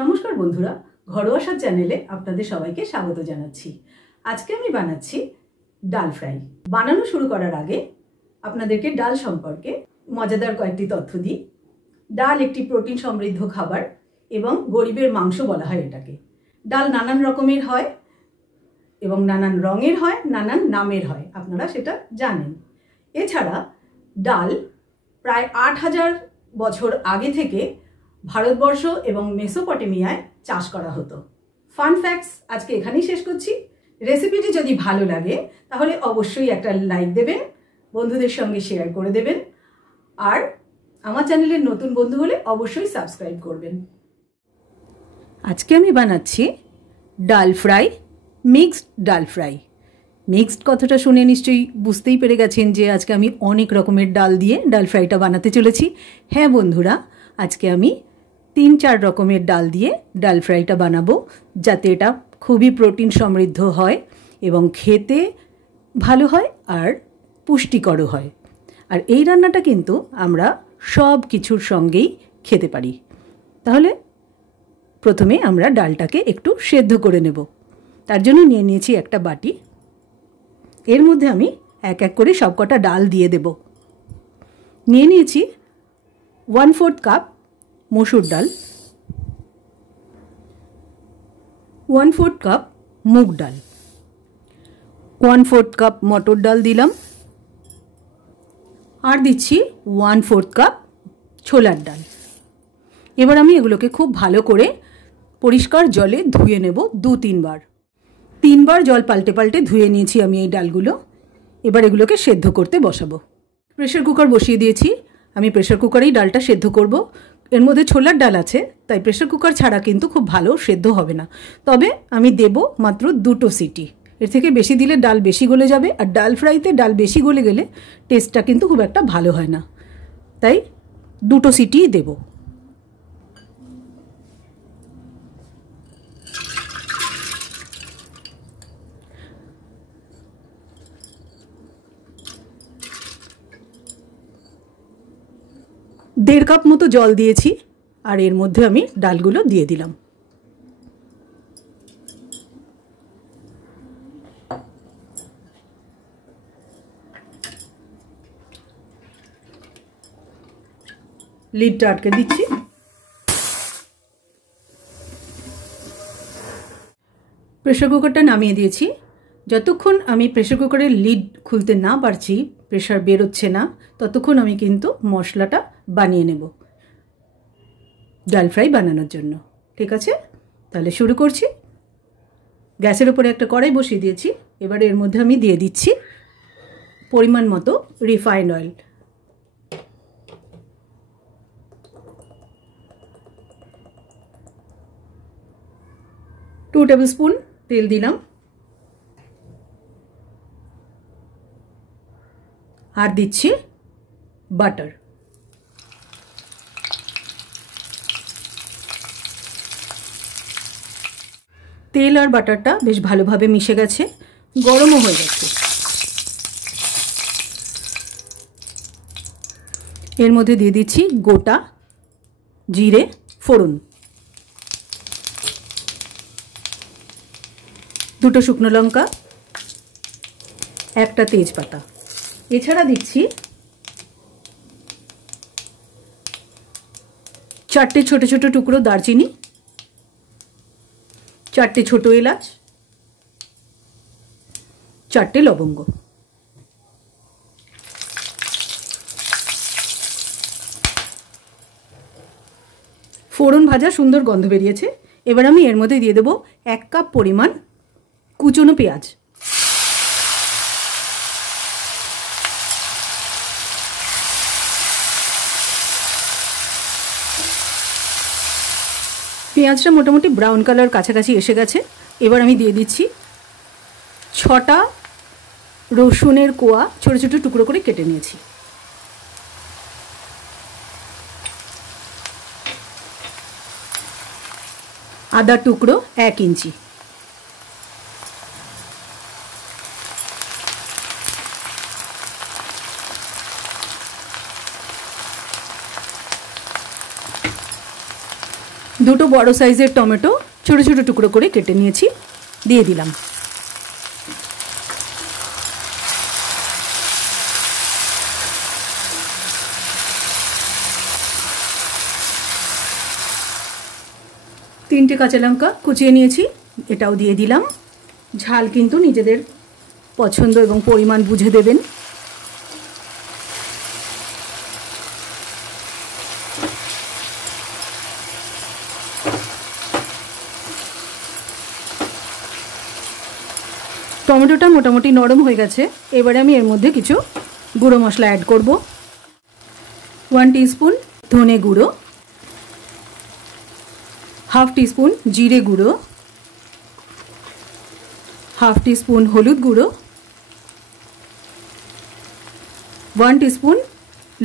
নমস্কার বন্ধুরা, ঘরোয়া স্বাদ চ্যানেলে আপনাদের সবাইকে স্বাগত জানাচ্ছি। আজকে আমি বানাচ্ছি ডাল ফ্রাই। বানানো শুরু করার আগে আপনাদেরকে ডাল সম্পর্কে মজাদার কয়েকটি তথ্য দিই। ডাল একটি প্রোটিন সমৃদ্ধ খাবার এবং গরিবের মাংস বলা হয় এটাকে। ডাল নানান রকমের হয় এবং নানান রঙের হয়, নানান নামের হয়, আপনারা সেটা জানেন। এছাড়া ডাল প্রায় ৮,০০০ বছর আগে থেকে ভারতবর্ষ এবং মেসোপটেমিয়ায় চাষ করা হতো। ফান ফ্যাক্টস আজকে এখানেই শেষ করছি। রেসিপিটি যদি ভালো লাগে তাহলে অবশ্যই একটা লাইক দেবেন, বন্ধুদের সঙ্গে শেয়ার করে দেবেন, আর আমার চ্যানেলের নতুন বন্ধু হলে অবশ্যই সাবস্ক্রাইব করবেন। আজকে আমি বানাচ্ছি ডাল ফ্রাই, মিক্সড ডাল ফ্রাই। মিক্সড কথাটা শুনে নিশ্চয়ই বুঝতেই পেরে গেছেন যে আজকে আমি অনেক রকমের ডাল দিয়ে ডাল ফ্রাইটা বানাতে চলেছি। হ্যাঁ বন্ধুরা, আজকে আমি ৩-৪ রকমের ডাল দিয়ে ডাল ফ্রাইটা বানাবো, যাতে এটা খুবই প্রোটিন সমৃদ্ধ হয় এবং খেতে ভালো হয় আর পুষ্টিকরও হয়। আর এই রান্নাটা কিন্তু আমরা সব কিছুর সঙ্গেই খেতে পারি। তাহলে প্রথমে আমরা ডালটাকে একটু সেদ্ধ করে নেব। তার জন্য নিয়ে নিয়েছি একটা বাটি। এর মধ্যে আমি এক এক করে সবকটা ডাল দিয়ে দেব। নিয়ে নিয়েছি 1/4 কাপ মসুর ডাল, 1/4 কাপ মুগ ডাল, 1/4 কাপ মটর ডাল দিলাম, আর দিচ্ছি 1/4 কাপ ছোলার ডাল। এবার আমি এগুলোকে খুব ভালো করে পরিষ্কার জলে ধুয়ে নেব 2-3 বার। 3 বার জল পাল্টে পাল্টে ধুয়ে নিয়েছি আমি এই ডালগুলো। এবার এগুলোকে সেদ্ধ করতে বসাবো। প্রেশার কুকার বসিয়ে দিয়েছি। আমি প্রেশার কুকারেই ডালটা সেদ্ধ করব। এর মধ্যে ছোলার ডাল আছে, তাই প্রেশার কুকার ছাড়া কিন্তু খুব ভালো সেদ্ধ হবে না। তবে আমি দেব মাত্র 2টো সিটি। এর থেকে বেশি দিলে ডাল বেশি গলে যাবে, আর ডাল ফ্রাইতে ডাল বেশি গলে গেলে টেস্টটা কিন্তু খুব একটা ভালো হয় না। তাই 2টো সিটিই দেব। দেড় কাপ মতো জল দিয়েছি, আর এর মধ্যে আমি ডালগুলো দিয়ে দিলাম। লিডটা আটকে দিচ্ছি। প্রেশার কুকারটা নামিয়ে দিয়েছি। যতক্ষণ আমি প্রেশার কুকারের লিড খুলতে না পারছি, প্রেশার বেরোচ্ছে না, ততক্ষণ আমি কিন্তু মশলাটা বানিয়ে নেব ডাল ফ্রাই বানানোর জন্য। ঠিক আছে, তাহলে শুরু করছি। গ্যাসের উপরে একটা কড়াই বসিয়ে দিয়েছি। এবারে এর মধ্যে আমি দিয়ে দিচ্ছি পরিমাণ মতো refined oil. Two tablespoon তেল দিলাম, আর দিচ্ছি বাটার। তেল আর বাটারটা বেশ ভালোভাবে মিশে গেছে, গরমও হয়ে গেছে। এর মধ্যে দিয়ে দিচ্ছি গোটা জিরে ফোড়ন, 2টো শুকনো লঙ্কা, একটা তেজপাতা। এছাড়া দিচ্ছি 4টে ছোট ছোট টুকরো দারচিনি, 4টে ছোট এলাচ, 4টে লবঙ্গ। ফোড়ন ভাজা সুন্দর গন্ধ বেরিয়েছে। এবার আমি এর মধ্যে দিয়ে দেব 1 কাপ পরিমাণ কুচনো পেঁয়াজ। পেঁয়াজটা মোটামুটি ব্রাউন কালার কাছাকাছি এসে গেছে। এবার আমি দিয়ে দিচ্ছি 6টা রসুনের কোয়া ছোট ছোট টুকরো করে কেটে নিয়েছি। আদা টুকরো 1 ইঞ্চি। দুটো বড় সাইজের টমেটো ছোট ছোট টুকরো করে কেটে নিয়েছি, দিয়ে দিলাম। তিনটে কাঁচা লঙ্কা কুচিয়ে নিয়েছি, এটাও দিয়ে দিলাম। ঝাল কিন্তু নিজেদের পছন্দ এবং পরিমাণ বুঝে দেবেন। টমেটোটা মোটামুটি নরম হয়ে গেছে, এবারে আমি এর মধ্যে কিছু গুঁড়ো মশলা অ্যাড করব। 1 টিস্পুন ধনে গুঁড়ো, হাফ টিস্পুন জিরে গুঁড়ো, হাফ টিস্পুন হলুদ গুঁড়ো, 1 টিস্পুন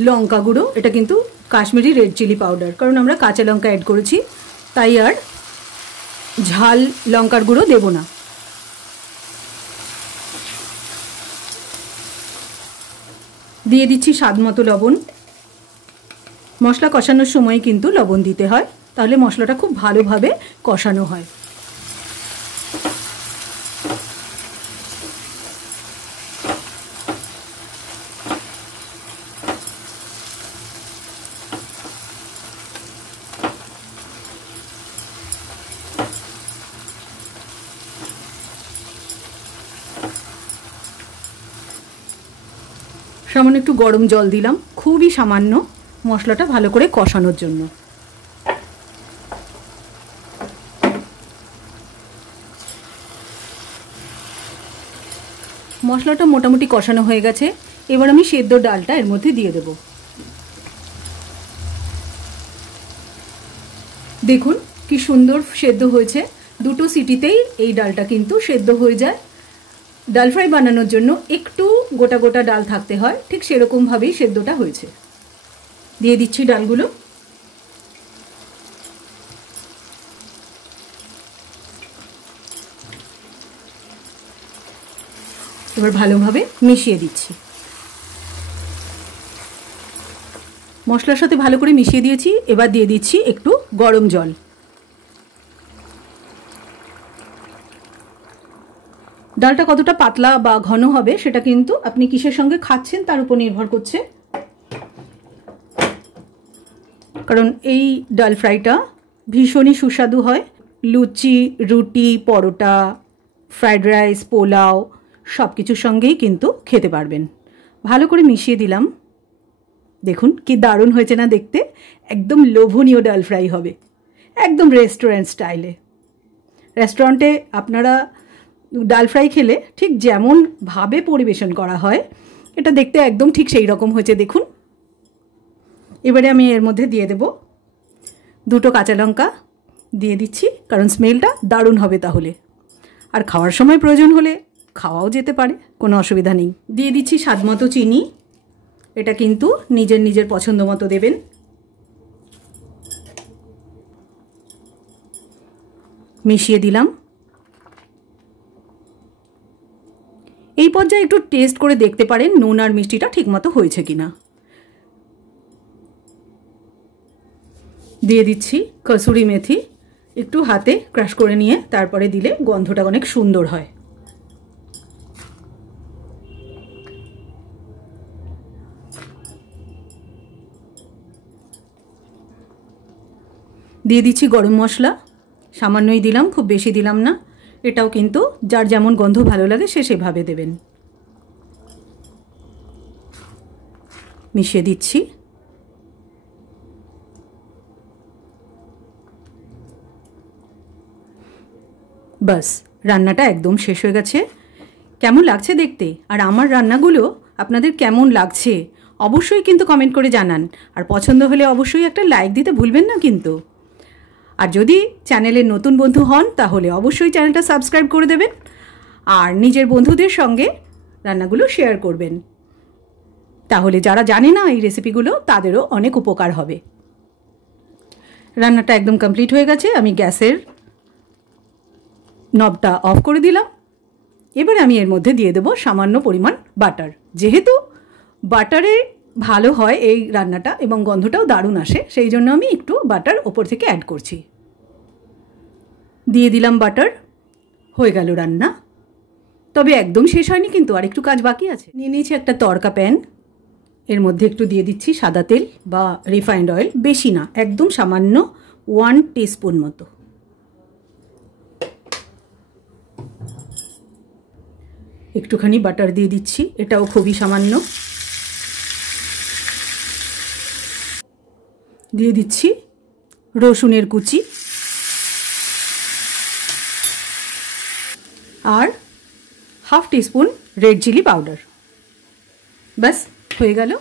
লঙ্কা গুঁড়ো। এটা কিন্তু কাশ্মীরি রেড চিলি পাউডার, কারণ আমরা কাঁচা লঙ্কা অ্যাড করেছি, তাই আর ঝাল লঙ্কার গুঁড়ো দেব না। দিয়ে দিচ্ছি স্বাদ মতো লবণ। মশলা কষানোর সময় কিন্তু লবণ দিতে হয়, তাহলে মশলাটা খুব ভালোভাবে কষানো হয়। সামান্য একটু গরম জল দিলাম, খুবই সামান্য, মশলাটা ভালো করে কষানোর জন্য। মশলাটা মোটামুটি কষানো হয়ে গেছে, এবার আমি সেদ্ধ ডালটা এর মধ্যে দিয়ে দেব। দেখুন কি সুন্দর সেদ্ধ হয়েছে, দুটো সিটিতেই এই ডালটা কিন্তু সেদ্ধ হয়ে যায়। ডাল ফ্রাই বানানোর জন্য একটু গোটা গোটা ডাল থাকতে হয়, ঠিক সেরকমভাবেই সেদ্ধটা হয়েছে। দিয়ে দিচ্ছি ডালগুলো। এবার ভালোভাবে মিশিয়ে দিচ্ছি। মশলার সাথে ভালো করে মিশিয়ে দিয়েছি, এবার দিয়ে দিচ্ছি একটু গরম জল। ডালটা কতটা পাতলা বা ঘন হবে সেটা কিন্তু আপনি কিসের সঙ্গে খাচ্ছেন তার উপর নির্ভর করছে, কারণ এই ডাল ফ্রাইটা ভীষণই সুস্বাদু হয়। লুচি, রুটি, পরোটা, ফ্রাইড রাইস, পোলাও সব কিছুর সঙ্গেই কিন্তু খেতে পারবেন। ভালো করে মিশিয়ে দিলাম। দেখুন কি দারুণ হয়েছে না দেখতে, একদম লোভনীয় ডাল ফ্রাই হবে, একদম রেস্টুরেন্ট স্টাইলে। রেস্টুরেন্টে আপনারা ডাল ফ্রাই খেলে ঠিক যেমন ভাবে পরিবেশন করা হয়, এটা দেখতে একদম ঠিক সেই রকম হয়েছে দেখুন। এবারে আমি এর মধ্যে দিয়ে দেব দুটো কাঁচা লঙ্কা, দিয়ে দিচ্ছি কারণ স্মেলটা দারুণ হবে তাহলে। আর খাওয়ার সময় প্রয়োজন হলে খাওয়াও যেতে পারে, কোনো অসুবিধা নেই। দিয়ে দিচ্ছি স্বাদ মতো চিনি, এটা কিন্তু নিজের নিজের পছন্দ মতো দেবেন। মিশিয়ে দিলাম। এই পর্যায়ে একটু টেস্ট করে দেখতে পারেন নুন আর মিষ্টিটা ঠিকমতো হয়েছে কিনা। দিয়ে দিচ্ছি কসুরি মেথি, একটু হাতে ক্রাশ করে নিয়ে তারপরে দিলে গন্ধটা অনেক সুন্দর হয়। দিয়ে দিচ্ছি গরম মশলা, সামান্যই দিলাম, খুব বেশি দিলাম না। এটাও কিন্তু যার যেমন গন্ধ ভালো লাগে সে সেভাবে দেবেন। মিশিয়ে দিচ্ছি। বাস, রান্নাটা একদম শেষ হয়ে গেছে। কেমন লাগছে দেখতে, আর আমার রান্নাগুলো আপনাদের কেমন লাগছে অবশ্যই কিন্তু কমেন্ট করে জানান। আর পছন্দ হলে অবশ্যই একটা লাইক দিতে ভুলবেন না কিন্তু। আর যদি চ্যানেলের নতুন বন্ধু হন তাহলে অবশ্যই চ্যানেলটা সাবস্ক্রাইব করে দেবেন, আর নিজের বন্ধুদের সঙ্গে রান্নাগুলো শেয়ার করবেন, তাহলে যারা জানে না এই রেসিপিগুলো তাদেরও অনেক উপকার হবে। রান্নাটা একদম কমপ্লিট হয়ে গেছে, আমি গ্যাসের নবটা অফ করে দিলাম। এবার আমি এর মধ্যে দিয়ে দেব সামান্য পরিমাণ বাটার। যেহেতু বাটারে ভালো হয় এই রান্নাটা এবং গন্ধটাও দারুণ আসে, সেই জন্য আমি একটু বাটার ওপর থেকে অ্যাড করছি। দিয়ে দিলাম বাটার। হয়ে গেল রান্না। তবে একদম শেষ হয়নি কিন্তু, আর একটু কাজ বাকি আছে। নিয়ে নিয়েছি একটা তড়কা প্যান, এর মধ্যে একটু দিয়ে দিচ্ছি সাদা তেল বা রিফাইন্ড অয়েল, বেশি না, একদম সামান্য 1 টিস্পুন মতো। একটুখানি বাটার দিয়ে দিচ্ছি, এটাও খুবই সামান্য। দিয়ে দিচ্ছি রসুনের কুচি আর half teaspoon red chilli powder. ব্যাস হয়ে গেল।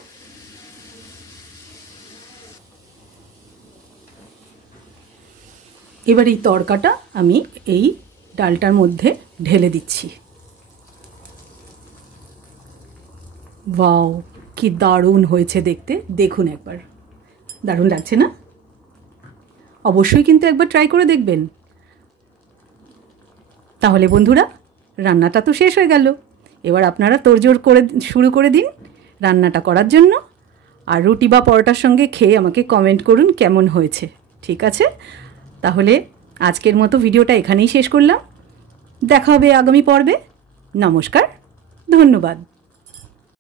এবার এই তড়কাটা আমি এই ডালটার মধ্যে ঢেলে দিচ্ছি। ওয়াও, কি দারুণ হয়েছে দেখতে, দেখুন একবার, দারুণ লাগছে না? অবশ্যই কিন্তু একবার ট্রাই করে দেখবেন। তাহলে বন্ধুরা, রান্নাটা তো শেষ হয়ে গেল। এবার আপনারা তোড়জোড় করে শুরু করে দিন রান্নাটা করার জন্য। আর রুটি বা পরোটার সঙ্গে খেয়ে আমাকে কমেন্ট করুন কেমন হয়েছে। ঠিক আছে, তাহলে আজকের মতো ভিডিওটা এখানেই শেষ করলাম। দেখা হবে আগামী পর্বে। নমস্কার, ধন্যবাদ।